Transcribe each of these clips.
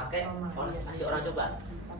dipakai kasih orang coba.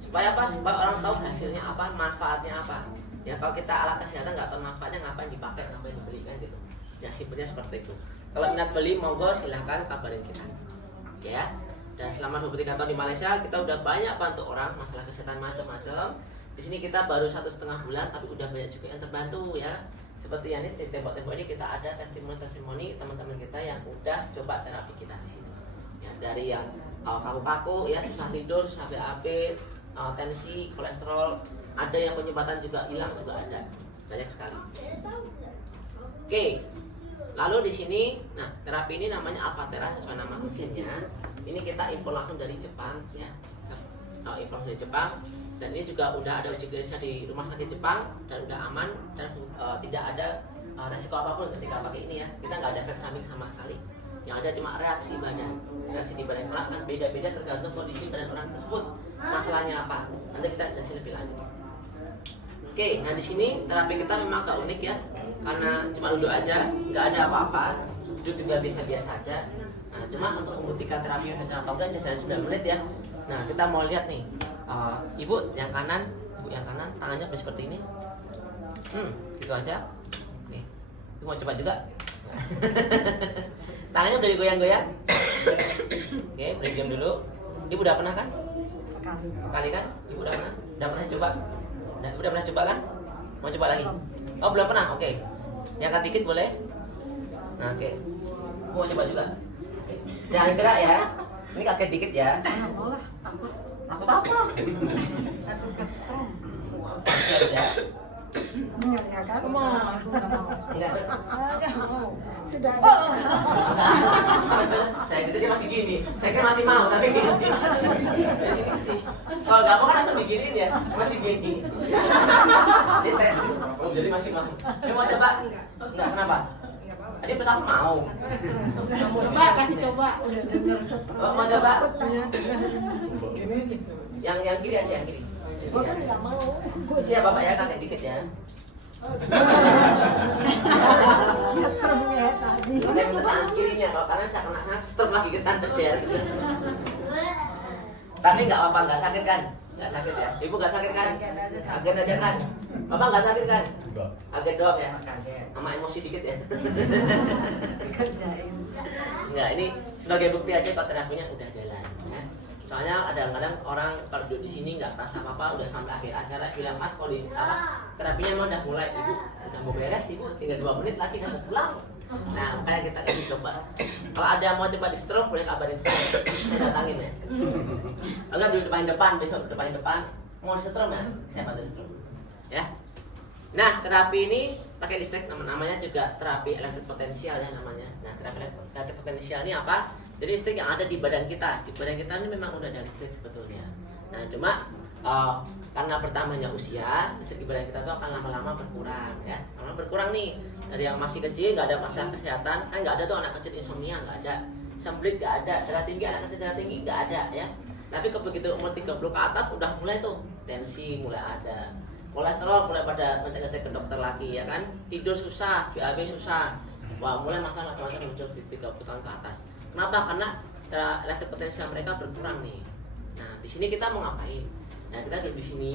Supaya apa? Supaya orang tahu hasilnya apa, manfaatnya apa. Ya kalau kita alat kesehatan nggak tahu manfaatnya, ngapain dipakai, ngapain dibeli kan gitu. Ya simpelnya seperti itu. Kalau minat beli monggo silahkan kabarin kita. Ya. Dan selama 23 tahun di Malaysia kita udah banyak bantu orang masalah kesehatan macam-macam. Di sini kita baru 1,5 bulan tapi udah banyak juga yang terbantu ya. Seperti yang ini di tembok-tembok ini kita ada testimoni teman-teman kita yang udah coba terapi kita di sini. Ya, dari yang kaku-kaku ya, susah tidur, susah BAB, tensi, kolesterol, ada yang penyumbatan juga hilang juga ada. Banyak sekali. Oke. Lalu di sini, nah terapi ini namanya Alphatera sesuai nama mesinnya. Ini kita impor langsung dari Jepang ya. Impor dari Jepang dan ini juga udah ada uji klinisnya di rumah sakit Jepang dan udah aman dan tidak ada resiko apapun ketika pakai ini ya. Kita nggak ada efek samping sama sekali. Yang ada cuma reaksi badan. Reaksi di badan orang kan beda-beda tergantung kondisi badan orang tersebut. Masalahnya apa? Nanti kita jelasin lebih lanjut. Oke, nah di sini terapi kita memang agak unik ya, karena cuma duduk aja, nggak ada apa-apa, duduk juga biasa-biasa aja. Nah, cuma untuk membuktikan terapi yang sangat kompleks biasanya 9 menit ya. Nah, kita mau lihat nih, ibu yang kanan tangannya seperti ini. Gitu aja. Nih, ibu mau coba juga. Tangannya udah digoyang-goyang. Oke, break diam dulu. Ibu udah pernah kan? Sekali kan? Ibu udah pernah? Udah pernah coba? Udah pernah coba kan? Mau coba lagi? Oh belum pernah? Oke. Yang angkat dikit boleh? Nah, oke. Mau coba juga? Oke. Jangan gerak ya. Ini kaget dikit ya. Takut apa? Takut kestrong. Siap ya. Enggak ya kan? Enggak. Enggak mau. Sudah. Saya gitu dia masih gini. Saya kan masih mau tapi gini. Di sini sih. Kalau nggak mau kan langsung diginiin ya. Masih gini. Jadi saya. Oh jadi masih mau. Dia mau coba? Enggak. Kenapa? Tadi pas aku mau. Coba kasih coba. Udah dengar Oh, mau coba? Gini gitu. Yang kiri aja yang kiri. Gua kan nggak mau. Siap bapak ya kakek dikit ya. Ngetrem ya tadi. Saya minta tangan kirinya, kalau kanan saya kena stroke lagi ke sana der. Tapi nggak apa-apa, nggak sakit kan? Nggak sakit ya? Ibu nggak sakit kan? Kaget aja kan? Bapak nggak sakit kan? Kaget doang ya? Sama emosi dikit ya? Dikerjain. Nggak, ini sebagai bukti aja kalau terapinya udah jalan ya. Soalnya kadang-kadang orang kalau duduk di sini nggak merasa apa-apa, udah sampai akhir acara bilang mas kondisi apa terapinya mau udah mulai, ibu udah mau beres ibu, tinggal 2 menit lagi kan mau pulang. Nah kayak kita kasih coba. Kalau ada yang mau coba di stroke boleh kabarin saya datangin ya. Kalau di depan besok depan mau di stroke ya, saya bantu stroke ya. Nah terapi ini pakai listrik, namanya juga terapi elektrik potensial ya namanya. Nah terapi elektrik potensial ini apa? Jadi listrik yang ada di badan kita. Di badan kita ini memang udah ada listrik sebetulnya. Nah cuma karena bertambahnya usia, listrik di badan kita tuh akan lama-lama berkurang ya. Lama berkurang nih. Dari yang masih kecil nggak ada masalah kesehatan, kan nggak ada tuh anak kecil insomnia nggak ada, semblit nggak ada, darah tinggi anak kecil darah tinggi nggak ada ya. Tapi begitu umur 30 ke atas udah mulai tuh tensi mulai ada, kolesterol mulai pada ngecek-ngecek ke dokter lagi ya kan, tidur susah, BAB susah, wah mulai masalah macam-macam muncul di 30 tahun ke atas. Kenapa? Karena elektrik potensial mereka berkurang nih. Nah di sini kita mau ngapain? Nah kita duduk di sini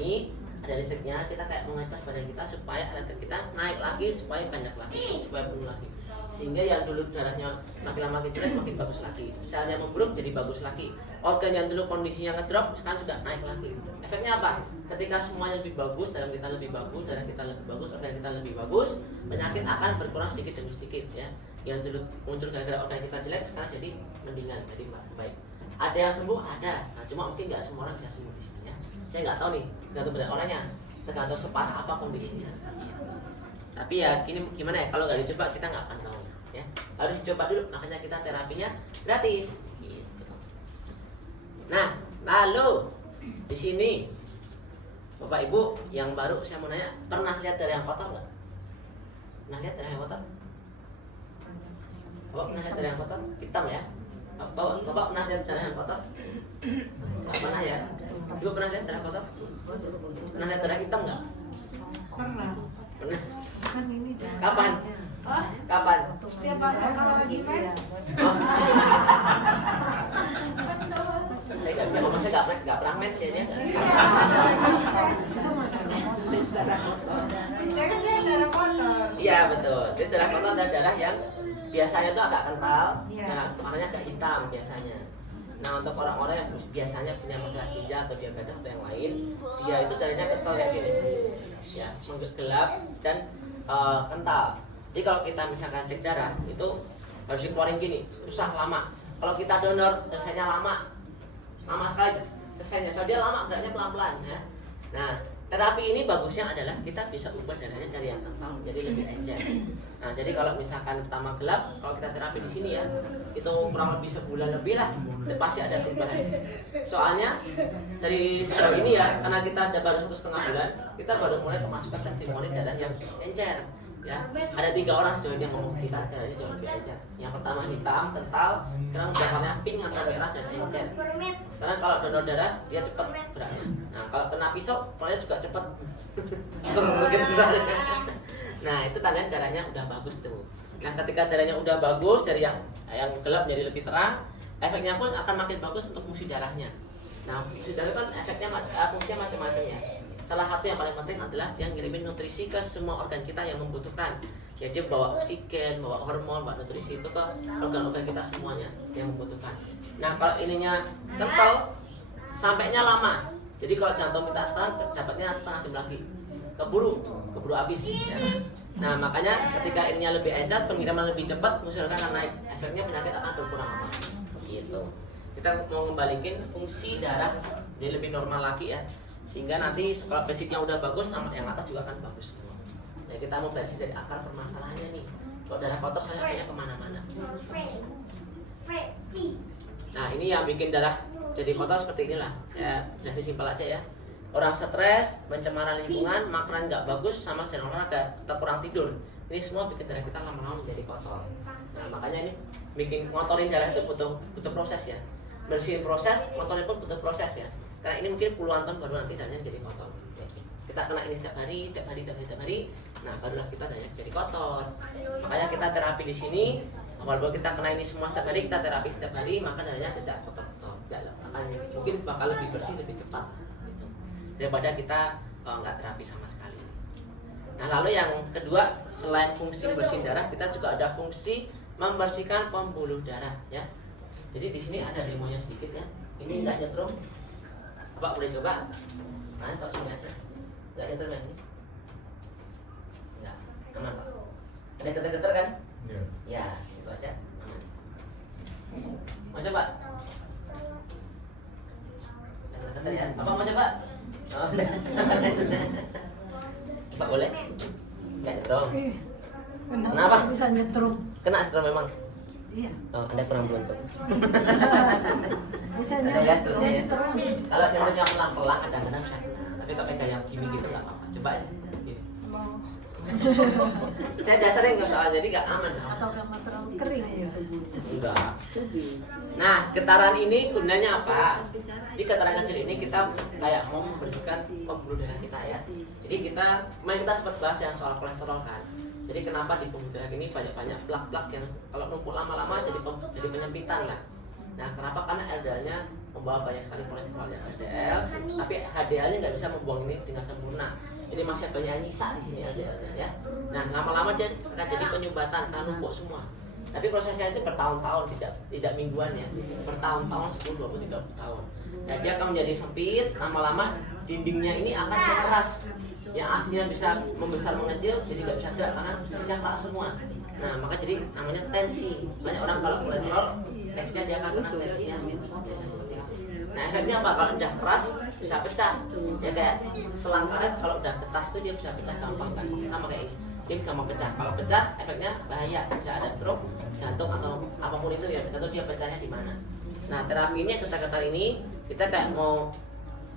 ada listriknya, kita kayak mengetes badan kita supaya elektrik kita naik lagi, supaya banyak lagi, supaya penuh lagi. Sehingga yang dulu darahnya makin lama makin jelek makin bagus lagi, selnya memburuk jadi bagus lagi, organ yang dulu kondisinya ngedrop sekarang juga naik lagi. Efeknya apa? Ketika semuanya lebih bagus, dalam kita lebih bagus, darah kita lebih bagus, organ kita lebih bagus, penyakit akan berkurang sedikit demi sedikit ya. Yang dulu muncul gara-gara organ kita jelek sekarang jadi mendingan, jadi baik. Ada yang sembuh, ada. Nah, cuma mungkin nggak semua orang bisa sembuh di sini ya. Saya nggak tahu nih, tergantung pada orangnya, tergantung separah apa kondisinya. Tapi ya gimana ya, kalau nggak dicoba kita nggak akan tahu ya. Harus dicoba dulu, makanya kita terapinya gratis. Gitu. Nah, lalu di sini Bapak Ibu yang baru saya mau nanya, pernah lihat darah yang kotor nggak? Pernah lihat darah yang kotor? Bapak pernah lihat darah yang kotor? Hitam ya? Bapak pernah lihat darah yang kotor? Nggak pernah ya? Ibu pernah lihat darah kotor? Pernah lihat darah hitam nggak? Pernah. Pernah. Kan ini Kapan? Kapan? Setiap kalau lagi mens. Saya nggak bisa ngomong nggak pernah match ya dia. Iya betul. Jadi darah kotor adalah darah yang biasanya tuh agak kental, nah warnanya agak hitam biasanya. Nah untuk orang-orang yang biasanya punya masalah ginjal atau diabetes atau yang lain, dia itu darahnya kental kayak gini, ya menggelap dan kental. Jadi kalau kita misalkan cek darah itu harus dikeluarin gini, susah lama. Kalau kita donor selesainya lama sekali selesainya. Soalnya dia lama, darahnya pelan-pelan ya. Nah terapi ini bagusnya adalah kita bisa ubah darahnya dari yang kental menjadi lebih encer. Nah, jadi kalau misalkan pertama gelap, kalau kita terapi di sini ya, itu kurang lebih sebulan lebih lah, itu pasti ada perubahan. Soalnya dari sejauh ini ya, karena kita ada baru 1,5 bulan, kita baru mulai memasukkan testimoni darah yang encer. Ya, ada 3 orang sejauh ini yang ngomong kita darahnya jauh lebih encer. Yang pertama hitam, kental, sekarang warnanya pink atau merah dan encer. Karena kalau donor darah dia cepat geraknya. Nah, kalau kena pisau, polanya juga cepat. Nah, itu tandanya darahnya udah bagus tuh. Nah, ketika darahnya udah bagus dari yang gelap menjadi lebih terang, efeknya pun akan makin bagus untuk fungsi darahnya. Nah, fungsi darah kan efeknya fungsinya macam-macam ya. Salah satu yang paling penting adalah yang ngirimin nutrisi ke semua organ kita yang membutuhkan. Ya dia bawa oksigen, bawa hormon, bawa nutrisi itu ke organ-organ kita semuanya yang membutuhkan. Nah, kalau ininya kental, sampainya lama. Jadi kalau jantung minta sekarang dapatnya setengah jam lagi. Keburu habis ya. Nah, makanya ketika ininya lebih encer, pengiriman lebih cepat, fungsi organ akan naik. Efeknya penyakit akan berkurang apa? Gitu. Kita mau ngembalikin fungsi darah jadi lebih normal lagi ya. Sehingga nanti kalau basicnya udah bagus, yang atas juga akan bagus. Nah, kita mau beresin dari akar permasalahannya nih. Kalau darah kotor saya punya kemana-mana. Nah, ini yang bikin darah jadi kotor seperti inilah. Saya jelasin simpel aja ya. Orang stres, pencemaran lingkungan, makanan nggak bagus, sama jarang olahraga atau kurang tidur. Ini semua bikin darah kita lama-lama menjadi kotor. Nah, makanya ini bikin ngotorin darah itu butuh proses ya. Bersihin proses, ngotorin pun butuh proses ya. Karena ini mungkin puluhan tahun baru nanti darahnya jadi kotor. Kita kena ini setiap hari. Nah, barulah kita darahnya jadi kotor. Makanya kita terapi di sini. Walaupun kita kena ini semua setiap hari, kita terapi setiap hari, maka darahnya tidak kotor-kotor. Mungkin bakal lebih bersih, lebih cepat. Daripada kita nggak terapi sama sekali. Nah, lalu yang kedua, selain fungsi bersihin darah, kita juga ada fungsi membersihkan pembuluh darah ya. Jadi di sini ada demonya sedikit ya. Ini nggak nyetrum. Pak boleh coba? Nah, taruh sini aja. Nggak nyetrum yang ini? Nggak, aman Pak. Ada getar-getar kan? Iya. Ya, itu aja, aman. Mau coba? Getar-getar ya. Apa mau coba? Oh, Pak boleh? Nggak nyetrum. Kenapa? Bisa nyetrum. Kena setrum memang. Iya. Oh, Anda kurang beruntung. Bisa Ada ya seterusnya ya. nyetrum. Kalau contohnya pelan-pelan kadang-kadang bisa kena. Tapi kalau kayak yang gini gitu nggak apa-apa. Coba aja. Gini. Saya dasarnya nggak soal jadi nggak aman. Atau nggak terlalu kering ya tubuhnya. Enggak. Nah, getaran ini gunanya apa? Di getaran kecil ini kita kayak mau membersihkan pembuluh darah kita ya. Jadi kemarin kita sempat bahas yang soal kolesterol kan. Jadi kenapa di pembuluh darah ini banyak-banyak plak-plak yang kalau numpuk lama-lama jadi penyempitan lah. Nah, kenapa? Karena LDL-nya membawa banyak sekali kolesterol yang LDL, tapi HDL-nya nggak bisa membuang ini dengan sempurna. Jadi masih banyak nyisa di sini LDL-nya ya. Nah, lama-lama dia akan jadi penyumbatan, akan numpuk semua. Tapi prosesnya itu bertahun-tahun, tidak mingguan ya. Bertahun-tahun, 10, 20, 30 tahun. Nah, dia akan menjadi sempit, lama-lama dindingnya ini akan keras. Yang aslinya bisa membesar mengecil, jadi nggak bisa gerak karena dia kerak semua. Nah, maka jadi namanya tensi. Banyak orang kalau kolesterol, nextnya dia akan kena tensinya. Biasanya seperti itu. Nah, efeknya apa? Kalau udah keras bisa pecah. Ya kayak selang karet kalau udah ketas itu dia bisa pecah gampang kan. Sama kayak ini. Dia gampang pecah. Kalau pecah, efeknya bahaya. Bisa ada stroke, jantung atau apapun itu ya. Tergantung dia pecahnya di mana. Nah, terapi ini getar-getar ini kita kayak mau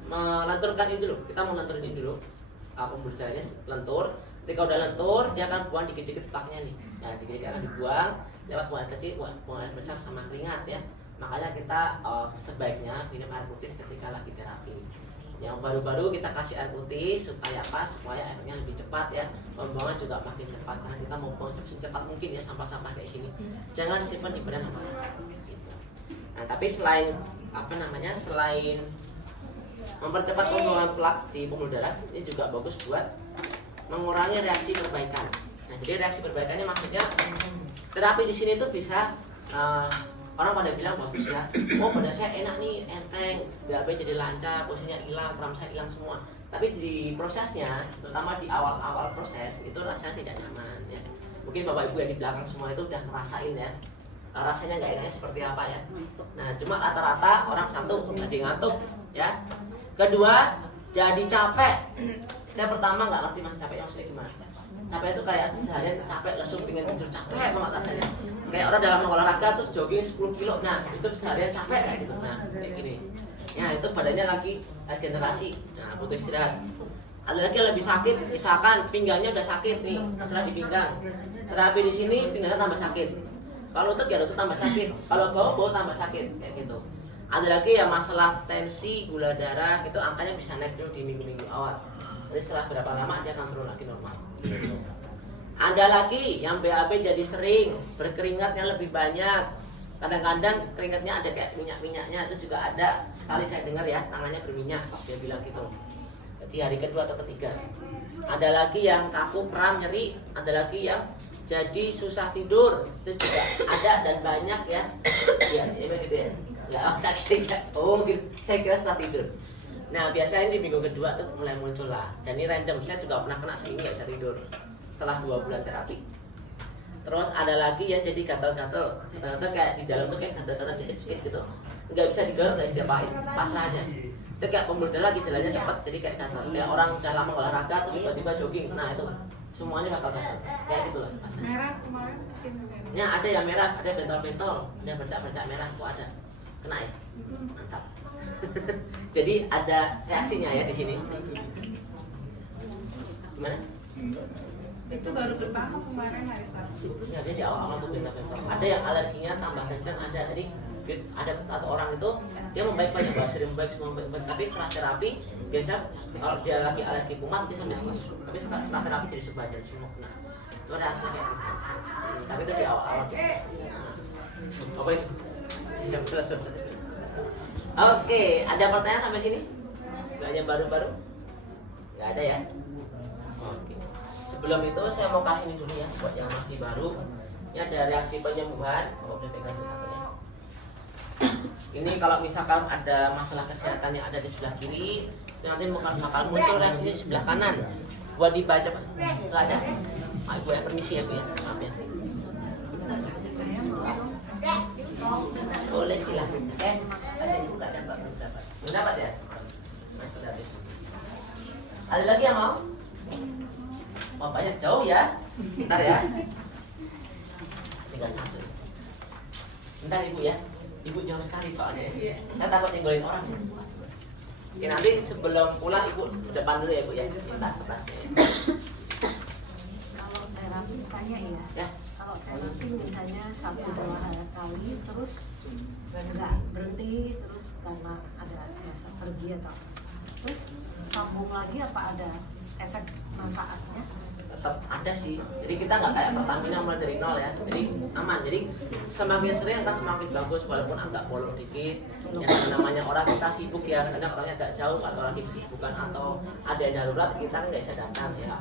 melenturkan ini dulu. Kita mau lenturin ini dulu. Pembuluh darahnya lentur. Ketika udah lentur, dia akan buang dikit-dikit plaknya nih. Nah, dikit-dikit akan dibuang lewat buang air kecil, buang air besar sama keringat ya. Makanya kita sebaiknya minum air putih ketika lagi terapi. Yang baru-baru kita kasih air putih supaya apa? Supaya airnya lebih cepat ya. Pembuangan juga makin cepat karena kita mau buang secepat mungkin ya sampah-sampah kayak gini. Jangan simpan di badan lama-lama. Gitu. Nah, tapi selain selain mempercepat pembuangan plak di pembuluh darah. Ini juga bagus buat mengurangi reaksi perbaikan. Nah, jadi reaksi perbaikannya maksudnya terapi di sini tuh bisa orang pada bilang bagus ya. Oh, pada saya enak nih, enteng, BAB jadi lancar, posisinya hilang, kram saya hilang semua. Tapi di prosesnya, terutama di awal-awal proses itu rasanya tidak nyaman ya. Mungkin Bapak Ibu yang di belakang semua itu udah ngerasain ya. Rasanya nggak enaknya seperti apa ya. Nah, cuma rata-rata orang satu lagi ngantuk ya. Kedua, jadi capek. Saya pertama nggak ngerti mas capeknya maksudnya gimana. Capek itu kayak seharian capek, langsung pingin tidur, capek banget rasanya. Kayak orang dalam olahraga terus jogging 10 kilo, nah itu seharian capek kayak gitu. Nah kayak gini. Ya itu badannya lagi regenerasi, nah butuh istirahat. Ada lagi yang lebih sakit, misalkan pinggangnya udah sakit nih, masalah di pinggang. Terapi di sini pinggangnya tambah sakit. Kalau lutut ya lutut tambah sakit, kalau bau tambah sakit kayak gitu. Ada lagi yang masalah tensi, gula darah, itu angkanya bisa naik dulu di minggu-minggu awal. Jadi setelah berapa lama dia akan turun lagi normal. Ada lagi yang BAB jadi sering, berkeringatnya lebih banyak. Kadang-kadang keringatnya ada kayak minyak-minyaknya, itu juga ada. Sekali saya dengar ya, tangannya berminyak, dia bilang gitu. Di hari kedua atau ketiga. Ada lagi yang kaku, kram, nyeri. Ada lagi yang jadi susah tidur, itu juga ada dan banyak ya. Iya, gitu ya. Oh gitu, saya kira susah tidur. Nah biasanya di minggu kedua tuh mulai muncul lah. Dan ini random, saya juga pernah kena seminggu gak bisa tidur setelah 2 bulan terapi. Terus ada lagi yang jadi gatal-gatal, gatal-gatal kayak di dalam tuh kayak gatal-gatal cekit-cekit gitu. Nggak bisa digaruk, nggak diapain, pasrah aja. Itu kayak pembuluh darah lagi jalannya cepat, jadi kayak gatal. Kayak orang udah lama olahraga tuh tiba-tiba jogging, nah itu semuanya gatal-gatal. Kayak gitu lah pasrah. Merah kemarin. Ya ada yang merah, ada bentol-bentol, ada bercak-bercak merah tuh ada. Kena ya? Mantap. Jadi ada reaksinya ya di sini. Gimana? Itu baru bertahap kemarin hari Sabtu. Ya dia di awal-awal tuh bentol-bentol. Ada yang alerginya tambah kencang ada. Jadi ada satu orang itu dia membaik banyak, sering membaik semua membaik. Tapi setelah terapi biasa kalau dia lagi alergi kumat dia sampai sini. Tapi setelah terapi jadi sebadan semua kena. Itu ada hasilnya kayak gitu. Tapi itu di awal-awal. Apa itu? Oke, ada pertanyaan sampai sini? Gak ada baru-baru? Gak ada ya? Oke. Sebelum itu saya mau kasih ini dulu ya buat yang masih baru. Ini ada reaksi penyembuhan. Oh, udah pegang dulu satunya. Ini kalau misalkan ada masalah kesehatan yang ada di sebelah kiri, nanti bakal muncul reaksi di sebelah kanan. Buat dibaca, Pak. Gak ada. Ibu ya, permisi ya Bu ya. Maaf ya. Boleh silahkan. Ada ibu nggak dapat? Belum dapat ya? Ada lagi yang mau? Oh banyak, jauh ya? Bentar ya. Tinggal satu. Bentar ibu ya. Ibu jauh sekali soalnya. Saya takut nyenggolin orang ya. Oke, nanti sebelum pulang ibu depan dulu ya bu ya. Minta kertasnya ya. Kalau terapi tanya ya. Kalau terapi misalnya 1-2 kali terus nggak berhenti terus karena ada biasa pergi atau terus sambung lagi apa ada efek manfaatnya? Tetap ada sih. Jadi kita nggak kayak Pertamina mulai dari nol ya. Jadi aman. Jadi semakin sering kan semakin bagus walaupun agak bolong dikit. Yang namanya orang kita sibuk ya, kadang orangnya agak jauh atau lagi kesibukan atau ada yang darurat kita nggak bisa datang ya.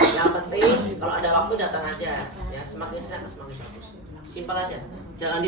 Yang penting kalau ada waktu datang aja ya. Semakin sering semakin bagus. Simpel aja. Jangan